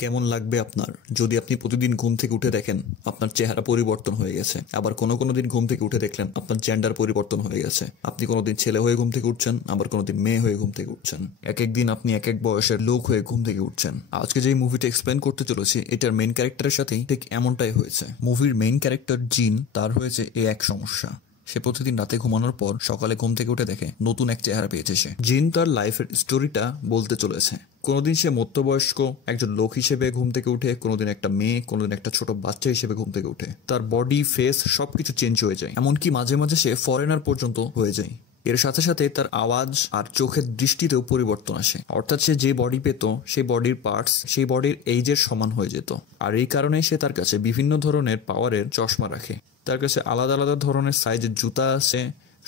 কেমন লাগবে আপনার যদি আপনি প্রতিদিন ঘুম থেকে উঠে দেখেন আপনার চেহারা পরিবর্তন হয়ে গেছে, আবার কোনো দিন ঘুম থেকে উঠে দেখলেন আপনার জেন্ডার পরিবর্তন হয়ে গেছে। আপনি কোনোদিন ছেলে হয়ে ঘুম থেকে উঠছেন, আবার কোনোদিন মেয়ে হয়ে ঘুম থেকে উঠছেন। এক এক দিন আপনি এক এক বয়সের লোক হয়ে ঘুম থেকে উঠছেন। আজকে যে মুভিটা এক্সপ্লেন করতে চলেছি এটার মেইন ক্যারেক্টারের সাথেই ঠিক এমনটাই হয়েছে। মুভির মেইন ক্যারেক্টার জিন, তার হয়েছে এই এক সমস্যা। সে প্রতিদিন রাতে ঘুমানোর পর সকালে ঘুম থেকে উঠে দেখে নতুন এক চেহারা পেয়েছে সে। জিন তার লাইফের স্টোরিটা বলতে চলেছে। কোনোদিন সে মধ্যবয়স্ক একজন লোক হিসেবে ঘুম থেকে উঠে, কোনোদিন একটা মেয়ে, কোনোদিন একটা ছোট বাচ্চা হিসেবে ঘুম থেকে উঠে। তার বডি, ফেস সবকিছু চেঞ্জ হয়ে যায়, এমনকি মাঝে মাঝে সে ফরেনার পর্যন্ত হয়ে যায়। এর সাথে সাথে তার আওয়াজ আর চোখের দৃষ্টিতেও পরিবর্তন আসে, অর্থাৎ সে যে বডি পেত সেই বডির পার্টস সেই বডির এইজের সমান হয়ে যেত। আর এই কারণেই সে তার কাছে বিভিন্ন ধরনের পাওয়ারের চশমা রাখে, তার কাছে আলাদা আলাদা ধরনের সাইজের জুতা আছে,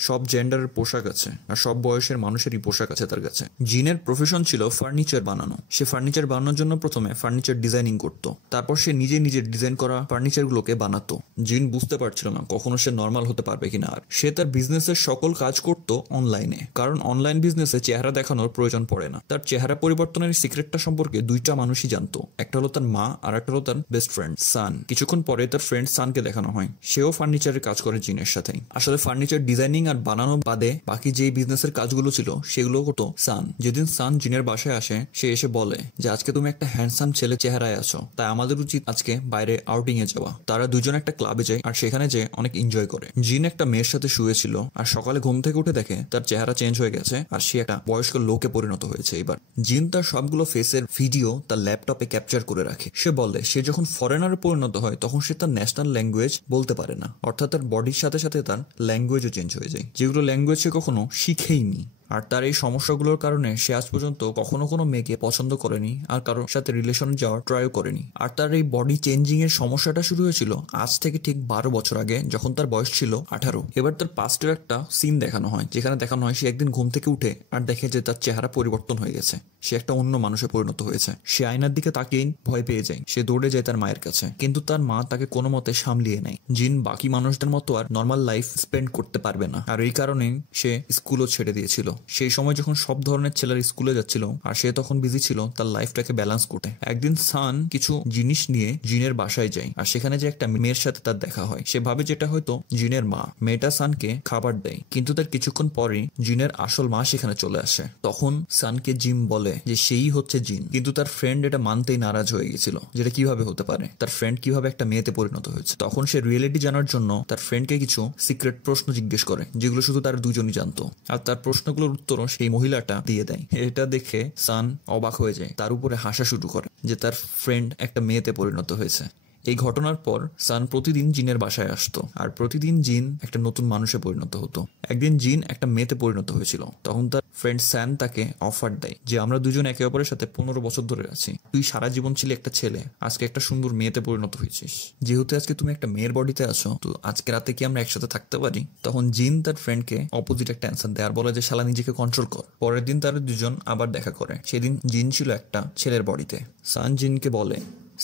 সব জেন্ডারের পোশাক আছে, আর সব বয়সের মানুষেরই পোশাক আছে তার কাছে। জিনের প্রফেশন ছিল ফার্নিচার বানানো। সে ফার্নিচার বানানোর জন্য প্রথমে ফার্নিচার ডিজাইনিং করতো, তারপর সে নিজের ডিজাইন করা ফার্নিচার গুলোকে বানাতো। জিন বুঝতে পারছিল না কখনো সে নর্মাল হতে পারবে কিনা। আর সে তার বিজনেসের সকল কাজ করতো অনলাইনে, কারণ অনলাইন বিজনেসে চেহারা দেখানোর প্রয়োজন পড়ে না। তার চেহারা পরিবর্তনের সিক্রেটটা সম্পর্কে দুইটা মানুষই জানতো, একটা হলো তার মা আর একটা হলো তার বেস্ট ফ্রেন্ড সান। কিছুক্ষণ পরে তার ফ্রেন্ড সানকে দেখানো হয়, সেও ফার্নিচারের কাজ করে জিনের সাথেই। আসলে ফার্নিচার ডিজাইনিং আর বানানো বাদে বাকি যে বিজনেসের কাজগুলো ছিল সেগুলো করতো সান। যেদিন সান জিনের বাসায় আসে, সে এসে বলে যে আজকে তুমি একটা হ্যান্ডসাম ছেলে চেহারায় আছো, তাই আমাদের উচিত আজকে বাইরে আউটিং এ যাওয়া। তারা দুজন একটা ক্লাবে যায় আর সেখানে যে অনেক এনজয় করে। জিন একটা মেয়ের সাথে শুয়েছিল আর সকালে ঘুম থেকে উঠে দেখে তার চেহারা চেঞ্জ হয়ে গেছে আর সে একটা বয়স্ক লোকে পরিণত হয়েছে। এবার জিন তার সবগুলো ফেসের ভিডিও তার ল্যাপটপে ক্যাপচার করে রাখে। সে বলে সে যখন ফরেনারে পরিণত হয় তখন সে তার ন্যাশনাল ল্যাঙ্গুয়েজ বলতে পারে না, অর্থাৎ তার বডির সাথে সাথে তার ল্যাঙ্গুয়েজও চেঞ্জ হয়ে যায়, যেগুলো ল্যাঙ্গুয়েজ সে কখনো শিখেইনি। আর তার এই সমস্যাগুলোর কারণে সে আজ পর্যন্ত কখনো কোনো মেয়েকে পছন্দ করেনি আর কারোর সাথে রিলেশনে যাওয়ার ট্রাইও করেনি। আর তার এই বডি চেঞ্জিং এর সমস্যাটা শুরু হয়েছিল আজ থেকে ঠিক 12 বছর আগে, যখন তার বয়স ছিল 18। এবার তার পাস্টের একটা সিন দেখানো হয়, যেখানে দেখানো হয় সে একদিন ঘুম থেকে উঠে আর দেখে যে তার চেহারা পরিবর্তন হয়ে গেছে, সে একটা অন্য মানুষে পরিণত হয়েছে। সে আয়নার দিকে তাকিয়েই ভয় পেয়ে যায়, সে দৌড়ে যায় তার মায়ের কাছে, কিন্তু তার মা তাকে কোনো মতে সামলিয়ে নেয়। জিন বাকি মানুষদের মতো আর নর্মাল লাইফ স্পেন্ড করতে পারবে না, আর এই কারণেই সে স্কুলও ছেড়ে দিয়েছিল। সেই সময় যখন সব ধরনের ছেলেরা স্কুলে যাচ্ছিল আর সে তখন বিজি ছিল তার লাইফটাকে ব্যালেন্স করতে। একদিন সান কিছু জিনিস নিয়ে জিনের বাসায় যায় আর সেখানে যে একটা মেয়ের সাথে তার দেখা হয়, সে ভাবে যেটা হয়তো জিনের মা। মেয়েটা সানকে খাবার দেয়, কিন্তু তার কিছুক্ষণ পরেই জিনের আসল মা সেখানে চলে আসে। তখন সানকে জিম বলে যে সেই হচ্ছে জিন, কিন্তু তার ফ্রেন্ড এটা মানতেই নারাজ হয়ে গেছিল, যেটা কিভাবে হতে পারে, তার ফ্রেন্ড কিভাবে একটা মেয়েতে পরিণত হয়েছে। তখন সে রিয়েলিটি জানার জন্য তার ফ্রেন্ডকে কিছু সিক্রেট প্রশ্ন জিজ্ঞেস করে, যেগুলো শুধু তার দুজনই জানতো, আর তার প্রশ্নগুলোর উত্তরও সেই মহিলাটা দিয়ে দেয়। এটা দেখে সান অবাক হয়ে যায়, তার উপরে হাসা শুরু করে যে তার ফ্রেন্ড একটা মেয়েতে পরিণত হয়েছে। এই ঘটনার পর সান প্রতিদিন জিনের বাসায় আসতো আর প্রতিদিন জিন একটা নতুন মানুষে পরিণত হতো। একদিন জিন একটা মেয়েতে পরিণত হয়েছিল, তখন তার ফ্রেন্ড স্যান তাকে অফার দেয় যে আমরা দুজন একে অপরের সাথে 15 বছর ধরে আছি, তুই সারা জীবন ছিলি একটা ছেলে, আজকে একটা সুন্দর মেয়েতে পরিণত হয়েছিস, যেহেতু আজকে তুমি একটা মেয়ের বডিতে আছো, তো আজকে রাতে কি আমরা একসাথে থাকতে পারি? তখন জিন তার ফ্রেন্ডকে অপোজিট একটা অ্যান্সার দেয় আর বলে যে শালা নিজেকে কন্ট্রোল কর। পরের দিন তারা দুজন আবার দেখা করে, সেদিন জিন ছিল একটা ছেলের বডিতে। সান জিনকে বলে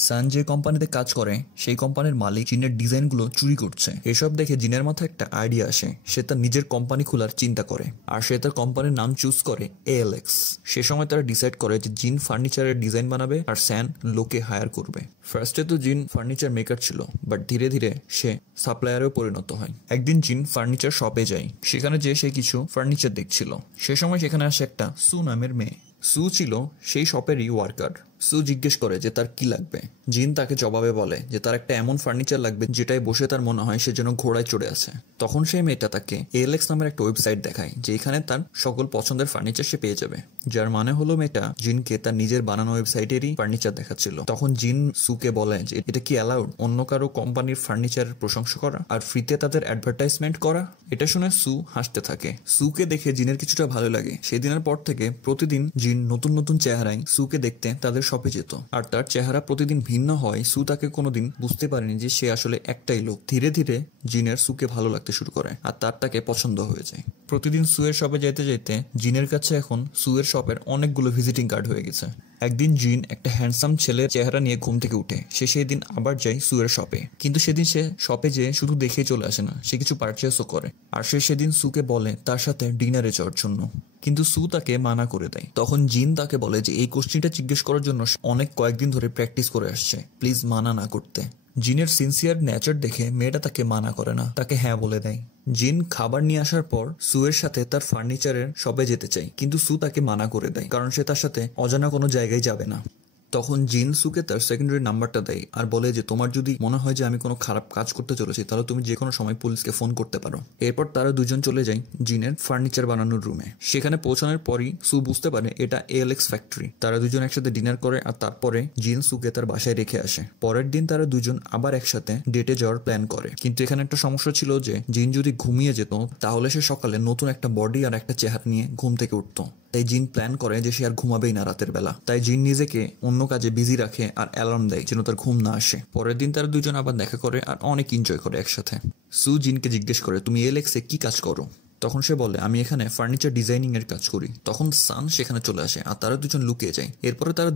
সান যে কোম্পানিতে কাজ করে সেই কোম্পানির মালিক জিনের ডিজাইনগুলো চুরি করছে। এসব দেখে জিনের মাথায় একটা আইডিয়া আসে, সে তার নিজের কোম্পানি খোলার চিন্তা করে আর সে তার কোম্পানির নাম চুজ করে ALX। সে সময় তারা ডিসাইড করে যে জিন ফার্নিচারের ডিজাইন বানাবে আর স্যান লোকে হায়ার করবে। ফার্স্টে তো জিন ফার্নিচার মেকার ছিল, বাট ধীরে ধীরে সে সাপ্লায়ারেও পরিণত হয়। একদিন জিন ফার্নিচার শপে যায়, সেখানে যে সে কিছু ফার্নিচার দেখছিল, সে সময় সেখানে আসে একটা সু নামের মেয়ে। সু ছিল সেই শপেরই ওয়ার্কার। সু জিজ্ঞেস করে যে তার কি লাগবে। জিন তাকে জবাবে বলে যে তার একটা এমন ফার্নিচার লাগবে যেটায় বসে তার মনে হয় সে যেন ঘোড়ায় চড়ে আছে। তখন সেই মেয়েটা তাকে ALX নামের একটা ওয়েবসাইট দেখায়, যেখানে তার সকল পছন্দের ফার্নিচার সে পেয়ে যাবে। যার মানে হলো মেয়েটা জিনকে তার নিজের বানানো ওয়েবসাইটেরই ফার্নিচার দেখাচ্ছিল। তখন জিন সুকে বলে যে এটা কি অ্যালাউড অন্য কারো কোম্পানির ফার্নিচারের প্রশংসা করা আর ফ্রিতে তাদের অ্যাডভার্টাইজমেন্ট করা? এটা শুনে সু হাসতে থাকে। সুকে দেখে জিনের কিছুটা ভালো লাগে। সেদিনের পর থেকে প্রতিদিন জিন নতুন নতুন চেহারায় সুকে দেখতে তাদের শপে যেত, আর তার চেহারা প্রতিদিন ভিন্ন হয়। সু তাকে কোনোদিন বুঝতে পারেনি যে সে আসলে একটাই লোক। ধীরে ধীরে জিনের সুকে ভালো লাগতে শুরু করে আর তার তাকে পছন্দ হয়ে যায়। প্রতিদিন সুয়ের শপে যেতে যেতে জিনের কাছে এখন সুয়ের শপের অনেকগুলো ভিজিটিং কার্ড হয়ে গেছে। একদিন জিন একটা হ্যান্ডসাম ছেলের চেহারা নিয়ে ঘুম থেকে উঠে। সে সেই দিন আবার যায় সুয়ের শপে, কিন্তু সেদিন সে শপে যেয়ে শুধু দেখে চলে আসে না, সে কিছু পারচেসও করে। আর সে সেদিন সুকে বলে তার সাথে ডিনারে যাওয়ার জন্য, কিন্তু সু তাকে মানা করে দেয়। তখন জিন তাকে বলে যে এই কোশ্চেনটা জিজ্ঞেস করার জন্য অনেক কয়েকদিন ধরে প্র্যাকটিস করে আসছে, প্লিজ মানা না করতে। জিনের সিনসিয়ার নেচার দেখে মেয়েটা তাকে মানা করে না, তাকে হ্যাঁ বলে দেয়। জিন খাবার নিয়ে আসার পর সুয়ের সাথে তার ফার্নিচারের শপে যেতে চায়, কিন্তু সু তাকে মানা করে দেয়, কারণ সে তার সাথে অজানা কোনো জায়গায় যাবে না। তখন জিন সুকে তার সেকেন্ডারি নাম্বারটা দেয় আর বলে যে তোমার যদি মনে হয় যে আমি কোনো খারাপ কাজ করতে চলেছি, তাহলে তুমি যে কোনো সময় পুলিশকে ফোন করতে পারো। এরপর তারা দুজন চলে যায় জিনের ফার্নিচার বানানোর রুমে। সেখানে পৌঁছানোর পরই সু বুঝতে পারে এটা এএলএক্স ফ্যাক্টরি। তারা দুজন একসাথে ডিনার করে আর তারপরে জিন সুকে তার বাসায় রেখে আসে। পরের দিন তারা দুজন আবার একসাথে ডেটে যাওয়ার প্ল্যান করে, কিন্তু এখানে একটা সমস্যা ছিল যে জিন যদি ঘুমিয়ে যেত তাহলে সে সকালে নতুন একটা বডি আর একটা চেহারা নিয়ে ঘুম থেকে উঠতো। তাই জিন প্ল্যান করে যে সে আর ঘুমাবেই না রাতের বেলা। তাই জিন নিজেকে অন্য কাজে বিজি রাখে আর অ্যালার্ম দেয় যেন তার ঘুম না আসে। পরের দিন তারা দুজন আবার দেখা করে আর অনেক এনজয় করে একসাথে। সু জিনকে জিজ্ঞেস করে তুমি এলেক্সে কি কাজ করো? তখন সে বলে আমি এখানে ফার্নিচার ডিজাইনিং এর কাজ করি। তখন সান সেখানে চলে আসে আর তারা দুজন লুকিয়ে যায়। এরপরে তারা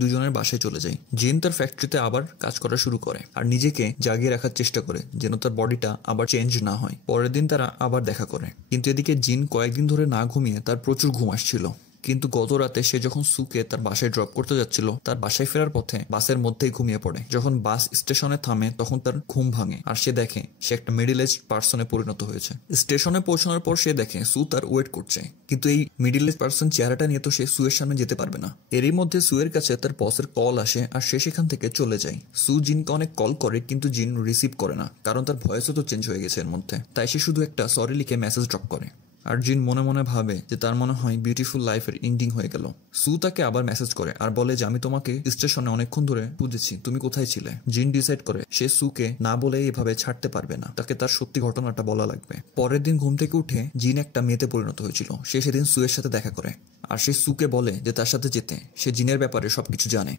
দুজনের বাসায় চলে যায়। জিন তার ফ্যাক্টরিতে আবার কাজ করা শুরু করে আর নিজেকে জাগিয়ে রাখার চেষ্টা করে যেন তার বডিটা আবার চেঞ্জ না হয়। পরের দিন তারা আবার দেখা করে, কিন্তু এদিকে জিন কয়েকদিন ধরে না ঘুমিয়ে তার প্রচুর ঘুম আসছিল। কিন্তু গত রাতে সে যখন সুকে তার বাসায় ড্রপ করতে যাচ্ছিল, তার বাসায় ফেরার পথে বাসের মধ্যেই ঘুমিয়ে পড়ে। যখন বাস স্টেশনে থামে তখন তার ঘুম ভাঙে আর সে দেখে সে একটা মিডল এজ পার্সনে পরিণত হয়েছে। স্টেশনে পৌঁছানোর পর সে দেখে সু তার ওয়েট করছে, কিন্তু এই মিডল এজ পার্সন চেহারাটা নিয়ে তো সে সুয়ের সামনে যেতে পারবে না। এরই মধ্যে সুয়ের কাছে তার বসের কল আসে আর সে সেখান থেকে চলে যায়। সু জিনকে অনেক কল করে, কিন্তু জিন রিসিভ করে না, কারণ তার ভয়েসও তো চেঞ্জ হয়ে গেছে এর মধ্যে। তাই সে শুধু একটা সরি লিখে মেসেজ ড্রপ করে। আর জিন মনে মনে ভাবে যে তার মনে হয় বিউটিফুল লাইফের এন্ডিং হয়ে গেল। সু তাকে আবার মেসেজ করে আর বলে যে আমি তোমাকে স্টেশনে অনেকক্ষণ ধরে খুঁজেছি, তুমি কোথায় ছিলে? জিন ডিসাইড করে সে সুকে না বলে এভাবে ছাড়তে পারবে না, তাকে তার সত্যি ঘটনাটা বলা লাগবে। পরের দিন ঘুম থেকে উঠে জিন একটা মেয়েতে পরিণত হয়েছিল। সে সেদিন সুয়ের সাথে দেখা করে আর সে সুকে বলে যে তার সাথে যেতে, সে জিনের ব্যাপারে সবকিছু জানে।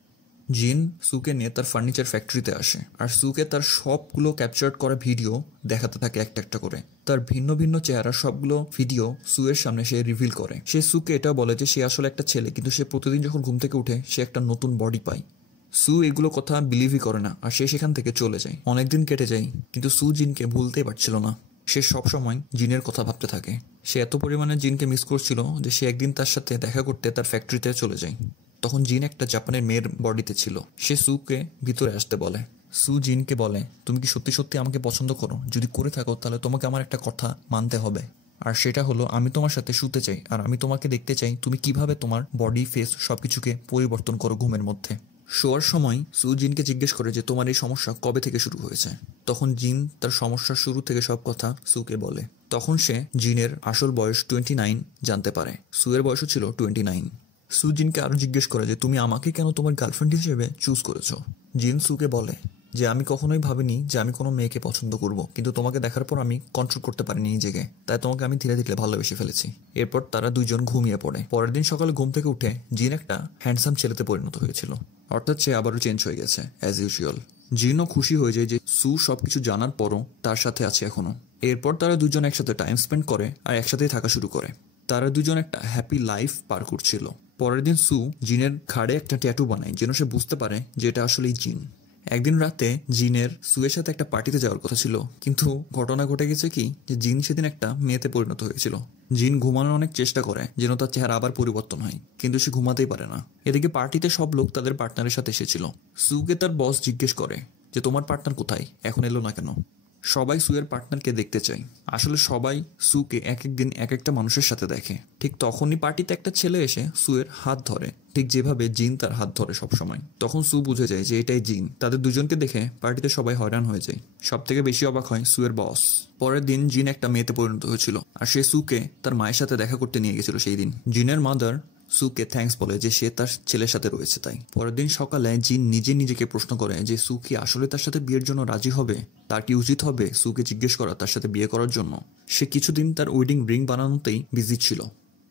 জিন সুকে নিয়ে তার ফার্নিচার ফ্যাক্টরিতে আসে আর সুকে তার সবগুলো ক্যাপচার করা ভিডিও দেখাতে থাকে একটা একটা করে। তার ভিন্ন ভিন্ন চেহারা সবগুলো ভিডিও সুয়ের সামনে সে রিভিল করে। সে সুকে এটা বলে যে সে আসলে একটা ছেলে, কিন্তু সে প্রতিদিন যখন ঘুম থেকে উঠে সে একটা নতুন বডি পায়। সু এগুলো কথা বিলিভই করে না আর সে সেখান থেকে চলে যায়। অনেকদিন কেটে যায়, কিন্তু সু জিনকে ভুলতেই পারছিল না। সে সবসময় জিনের কথা ভাবতে থাকে। সে এত পরিমাণে জিনকে মিস করছিল যে সে একদিন তার সাথে দেখা করতে তার ফ্যাক্টরিতে চলে যায়। তখন জিন একটা জাপানের মেয়ের বডিতে ছিল। সে সুকে ভিতরে আসতে বলে। সু জিনকে বলে তুমি কি সত্যি সত্যি আমাকে পছন্দ করো? যদি করে থাকো তাহলে তোমাকে আমার একটা কথা মানতে হবে, আর সেটা হলো আমি তোমার সাথে শুতে চাই আর আমি তোমাকে দেখতে চাই তুমি কিভাবে তোমার বডি ফেস সবকিছুকে পরিবর্তন করো ঘুমের মধ্যে। শোয়ার সময় সু জিনকে জিজ্ঞেস করে যে তোমার এই সমস্যা কবে থেকে শুরু হয়েছে। তখন জিন তার সমস্যার শুরু থেকে সব কথা সুকে বলে। তখন সে জিনের আসল বয়স 29 জানতে পারে। সুয়ের বয়সও ছিল 29। সু জিনকে আরো জিজ্ঞেস করে যে তুমি আমাকে কেন তোমার গার্লফ্রেন্ড হিসেবে চুজ করেছো? জিন সুকে বলে যে আমি কখনোই ভাবিনি যে আমি কোনো মেয়েকে পছন্দ করব, কিন্তু তোমাকে দেখার পর আমি কন্ট্রোল করতে পারিনি নিজেকে, তাই তোমাকে আমি ধীরে ধীরে ভালোবেসে ফেলেছি। এরপর তারা দুইজন ঘুমিয়ে পড়ে। পরের দিন সকালে ঘুম থেকে উঠে জিন একটা হ্যান্ডসাম ছেলেতে পরিণত হয়েছিল, অর্থাৎ সে আবারও চেঞ্জ হয়ে গেছে অ্যাজ ইউজুয়াল। জিনও খুশি হয়ে যায় যে সু সবকিছু জানার পরও তার সাথে আছে এখনো। এরপর তারা দুজন একসাথে টাইম স্পেন্ড করে আর একসাথেই থাকা শুরু করে। তারা দুজন একটা হ্যাপি লাইফ পার করছিল। পরের দিন সু জিনের ঘাড়ে একটা ট্যাটু বানায় যেন সে বুঝতে পারে যে এটা আসলেই জিন। একদিন রাতে জিনের সুয়ের সাথে একটা পার্টিতে যাওয়ার কথা ছিল, কিন্তু ঘটনা ঘটে গেছে কি যে জিন সেদিন একটা মেয়েতে পরিণত হয়েছিল। জিন ঘুমানোর অনেক চেষ্টা করে যেন তার চেহারা আবার পরিবর্তন হয়, কিন্তু সে ঘুমাতেই পারে না। এদিকে পার্টিতে সব লোক তাদের পার্টনারের সাথে এসেছিল। সুকে তার বস জিজ্ঞেস করে যে তোমার পার্টনার কোথায়, এখন এলো না কেন? সবাই সুয়ের পার্টনারকে দেখতে চায়। আসলে সবাই সুকে এক এক দিন এক একটা মানুষের সাথে দেখে। ঠিক তখনই পার্টিতে একটা ছেলে এসে সুয়ের হাত ধরে, ঠিক যেভাবে জিন তার হাত ধরে সবসময়। তখন সু বুঝে যায় যে এটাই জিন। তাদের দুজনকে দেখে পার্টিতে সবাই হয়রান হয়ে যায়। সব থেকে বেশি অবাক হয় সুয়ের বস। পরের দিন জিন একটা মেয়েতে পরিণত হয়েছিল আর সে সুকে তার মায়ের সাথে দেখা করতে নিয়ে গেছিল সেই দিন। জিনের মাদার সুকে থ্যাঙ্কস বলে যে সে তার ছেলের সাথে রয়েছে তাই। পরের দিন সকালে জিন নিজেকে প্রশ্ন করে যে সু কি আসলে তার সাথে বিয়ের জন্য রাজি হবে? তার কি উচিত হবে সুকে জিজ্ঞেস করা তার সাথে বিয়ে করার জন্য? সে কিছুদিন তার ওয়েডিং রিং বানানোতেই বিজি ছিল।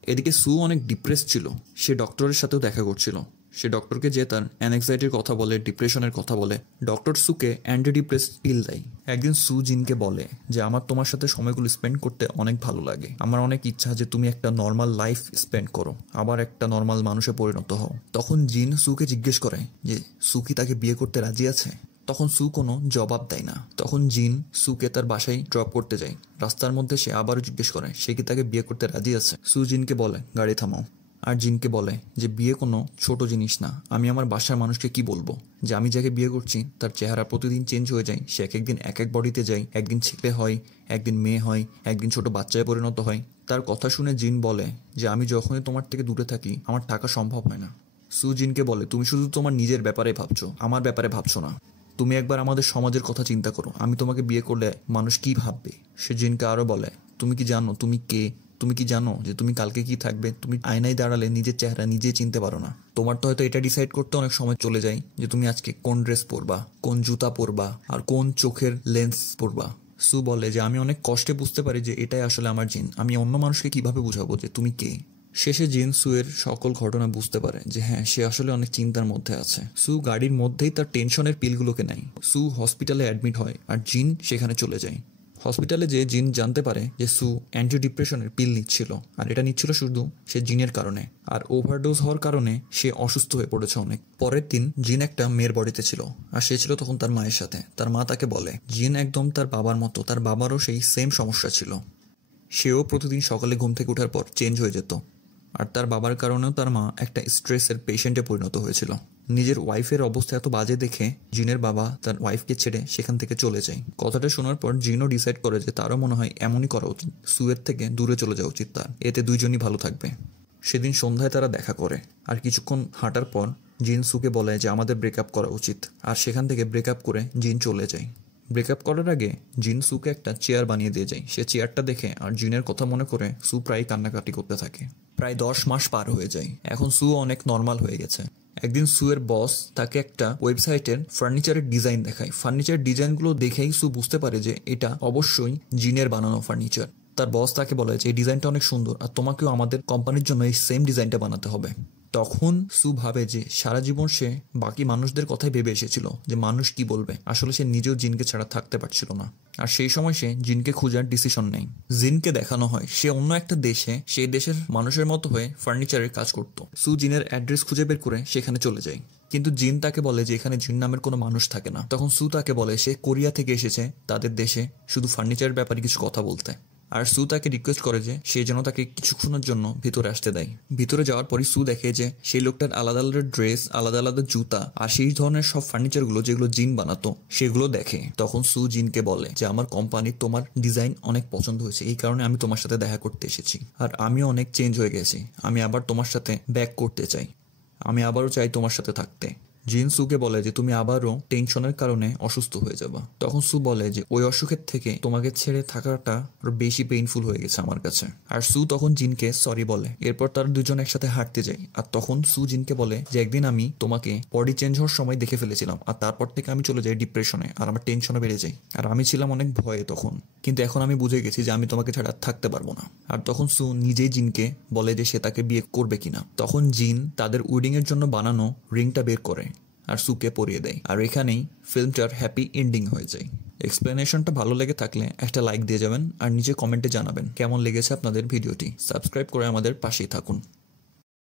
এদিকে সু অনেক ডিপ্রেস ছিল। সে ডক্টরের সাথেও দেখা করছিল। সে ডক্টরকে যে তার অ্যাংজাইটির কথা বলে, ডিপ্রেশনের কথা বলে। ডক্টর সুকে অ্যান্টি ডিপ্রেস পিল দেয়। একদিন সু জিনকে বলে যে আমার তোমার সাথে সময়গুলো স্পেন্ড করতে অনেক ভালো লাগে, আমার অনেক ইচ্ছা যে তুমি একটা নর্মাল লাইফ স্পেন্ড করো, আবার একটা নর্মাল মানুষে পরিণত হও। তখন জিন সুকে জিজ্ঞেস করে যে সু কি তাকে বিয়ে করতে রাজি আছে। তখন সু কোনো জবাব দেয় না। তখন জিন সুকে তার বাসায় ড্রপ করতে যায়। রাস্তার মধ্যে সে আবারও জিজ্ঞেস করে সে কি তাকে বিয়ে করতে রাজি আছে। সু জিনকে বলে গাড়ি থামাও, আর জিনকে বলে যে বিয়ে কোনো ছোট জিনিস না, আমি আমার বাসার মানুষকে কি বলবো যে আমি যাকে বিয়ে করছি তার চেহারা প্রতিদিন চেঞ্জ হয়ে যায়, সে একদিন এক বডিতে যায়, একদিন ছেলে হয়, একদিন মেয়ে হয়, একদিন ছোট বাচ্চায় পরিণত হয়। তার কথা শুনে জিন বলে যে আমি যখনই তোমার থেকে দূরে থাকি আমার থাকা সম্ভব হয় না। সু জিনকে বলে তুমি শুধু তোমার নিজের ব্যাপারে ভাবছো, আমার ব্যাপারে ভাবছো না। তুমি একবার আমাদের সমাজের কথা চিন্তা করো, আমি তোমাকে বিয়ে করলে মানুষ কি ভাববে। সে জিনকে আরো বলে তুমি কি জানো তুমি কে, তুমি কি জানো যে তুমি কালকে কি থাকবে। তুমি আয়নায় দাঁড়ালে নিজের চেহারা নিজেই চিনতে পারো না। তোমার তো হয়তো এটা ডিসাইড করতে অনেক সময় চলে যায় যে তুমি আজকে কোন ড্রেস পরবা, কোন জুতা পরবা, আর কোন চোখের লেন্স পরবা। সু বলে যে আমি অনেক কষ্টে বুঝতে পারি যে এটাই আসলে আমার জিন, আমি অন্য মানুষকে কিভাবে বুঝাবো যে তুমি কে। শেষে জিন সুয়ের সকল ঘটনা বুঝতে পারে যে হ্যাঁ সে আসলে অনেক চিন্তার মধ্যে আছে। সু গাড়ির মধ্যেই তার টেনশনের পিলগুলোকে নেয়। সু হসপিটালে অ্যাডমিট হয় আর জিন সেখানে চলে যায়। হসপিটালে যে জিন জানতে পারে যে সু অ্যান্টি ডিপ্রেশনের পিল নিচ্ছিল, আর এটা নিচ্ছিল শুধু সে জিনের কারণে, আর ওভারডোজ হওয়ার কারণে সে অসুস্থ হয়ে পড়েছে অনেক। পরের দিন জিন একটা মেয়ের বডিতে ছিল, আর সে ছিল তখন তার মায়ের সাথে। তার মা তাকে বলে জিন একদম তার বাবার মতো, তার বাবারও সেই সেম সমস্যা ছিল। সেও প্রতিদিন সকালে ঘুম থেকে ওঠার পর চেঞ্জ হয়ে যেত, আর তার বাবার কারণেও তার মা একটা স্ট্রেসের পেশেন্টে পরিণত হয়েছিল। নিজের ওয়াইফের অবস্থা এত বাজে দেখে জিনের বাবা তার ওয়াইফকে ছেড়ে সেখান থেকে চলে যায়। কথাটা শোনার পর জিনও ডিসাইড করে যে তারও মনে হয় এমনই করা উচিত, সুয়ের থেকে দূরে চলে যাওয়া উচিত তার, এতে দুইজনই ভালো থাকবে। সেদিন সন্ধ্যায় তারা দেখা করে, আর কিছুক্ষণ হাঁটার পর জিন সুকে বলে যে আমাদের ব্রেকআপ করা উচিত, আর সেখান থেকে ব্রেকআপ করে জিন চলে যায়। ব্রেকআপ করার আগে জিন সুকে একটা চেয়ার বানিয়ে দিয়ে যায়। সে চেয়ারটা দেখে আর জিনের কথা মনে করে সু প্রায় কান্নাকাটি করতে থাকে। প্রায় 10 মাস পার হয়ে যায়, এখন সু অনেক নর্মাল হয়ে গেছে। একদিন সুয়ের বস তাকে একটা ওয়েবসাইটের ফার্নিচারের ডিজাইন দেখায়। ফার্নিচার ডিজাইনগুলো দেখেই সু বুঝতে পারে যে এটা অবশ্যই জিনের বানানো ফার্নিচার। তার বস তাকে বলে যে এই ডিজাইনটা অনেক সুন্দর, আর তোমাকেও আমাদের কোম্পানির জন্য এই সেম ডিজাইনটা বানাতে হবে। তখন সু ভাবে যে সারা জীবন সে বাকি মানুষদের কথাই ভেবে এসেছিল যে মানুষ কি বলবে, আসলে সে নিজেও জিনকে ছাড়া থাকতে পারছিল না। আর সেই সময় সে জিনকে খোঁজার ডিসিশন নেয়। জিনকে দেখানো হয় সে অন্য একটা দেশে সেই দেশের মানুষের মতো হয়ে ফার্নিচারের কাজ করত। সু জিনের অ্যাড্রেস খুঁজে বের করে সেখানে চলে যায়, কিন্তু জিন তাকে বলে যে এখানে জিন নামের কোনো মানুষ থাকে না। তখন সু তাকে বলে সে কোরিয়া থেকে এসেছে তাদের দেশে শুধু ফার্নিচারের ব্যাপারে কিছু কথা বলতে। আর সু তাকে রিকোয়েস্ট করে যে সে যেন তাকে কিছুক্ষণের জন্য ভিতরে আসতে দেয়। ভিতরে যাওয়ার পরই সু দেখে যে সেই লোকটার আলাদা আলাদা ড্রেস, আলাদা আলাদা জুতা, আর সেই ধরনের সব ফার্নিচারগুলো যেগুলো জিন বানাতো সেগুলো দেখে। তখন সু জিনকে বলে যে আমার কোম্পানি তোমার ডিজাইন অনেক পছন্দ হয়েছে, এই কারণে আমি তোমার সাথে দেখা করতে এসেছি, আর আমিও অনেক চেঞ্জ হয়ে গেছি, আমি আবার তোমার সাথে ব্যাক করতে চাই, আমি আবারও চাই তোমার সাথে থাকতে। জিন সুকে বলে যে তুমি আবারও টেনশনের কারণে অসুস্থ হয়ে যাবা। তখন সু বলে যে ওই অসুখের থেকে তোমাকে ছেড়ে থাকাটা আরো বেশি পেইনফুল হয়ে গেছে আমার কাছে। আর সু তখন জিনকে সরি বলে। এরপর তারা দুজন একসাথে হাঁটতে যায়, আর তখন সু জিনকে বলে যে একদিন আমি তোমাকে বডি চেঞ্জ হওয়ার সময় দেখে ফেলেছিলাম, আর তারপর থেকে আমি চলে যাই ডিপ্রেশনে, আর আমার টেনশনও বেড়ে যায়, আর আমি ছিলাম অনেক ভয়ে তখন, কিন্তু এখন আমি বুঝে গেছি যে আমি তোমাকে ছাড়া থাকতে পারবো না। আর তখন সু নিজেই জিনকে বলে যে সে তাকে বিয়ে করবে কিনা। তখন জিন তাদের ওয়েডিং এর জন্য বানানো রিংটা বের করে আর সুকে পরিয়ে দেয়, আর এখানেই ফিল্মটার হ্যাপি এন্ডিং হয়ে যায়। এক্সপ্লেনেশনটা ভালো লেগে থাকলে একটা লাইক দিয়ে যাবেন, আর নিচে কমেন্টে জানাবেন কেমন লেগেছে আপনাদের ভিডিওটি। সাবস্ক্রাইব করে আমাদের পাশেই থাকুন।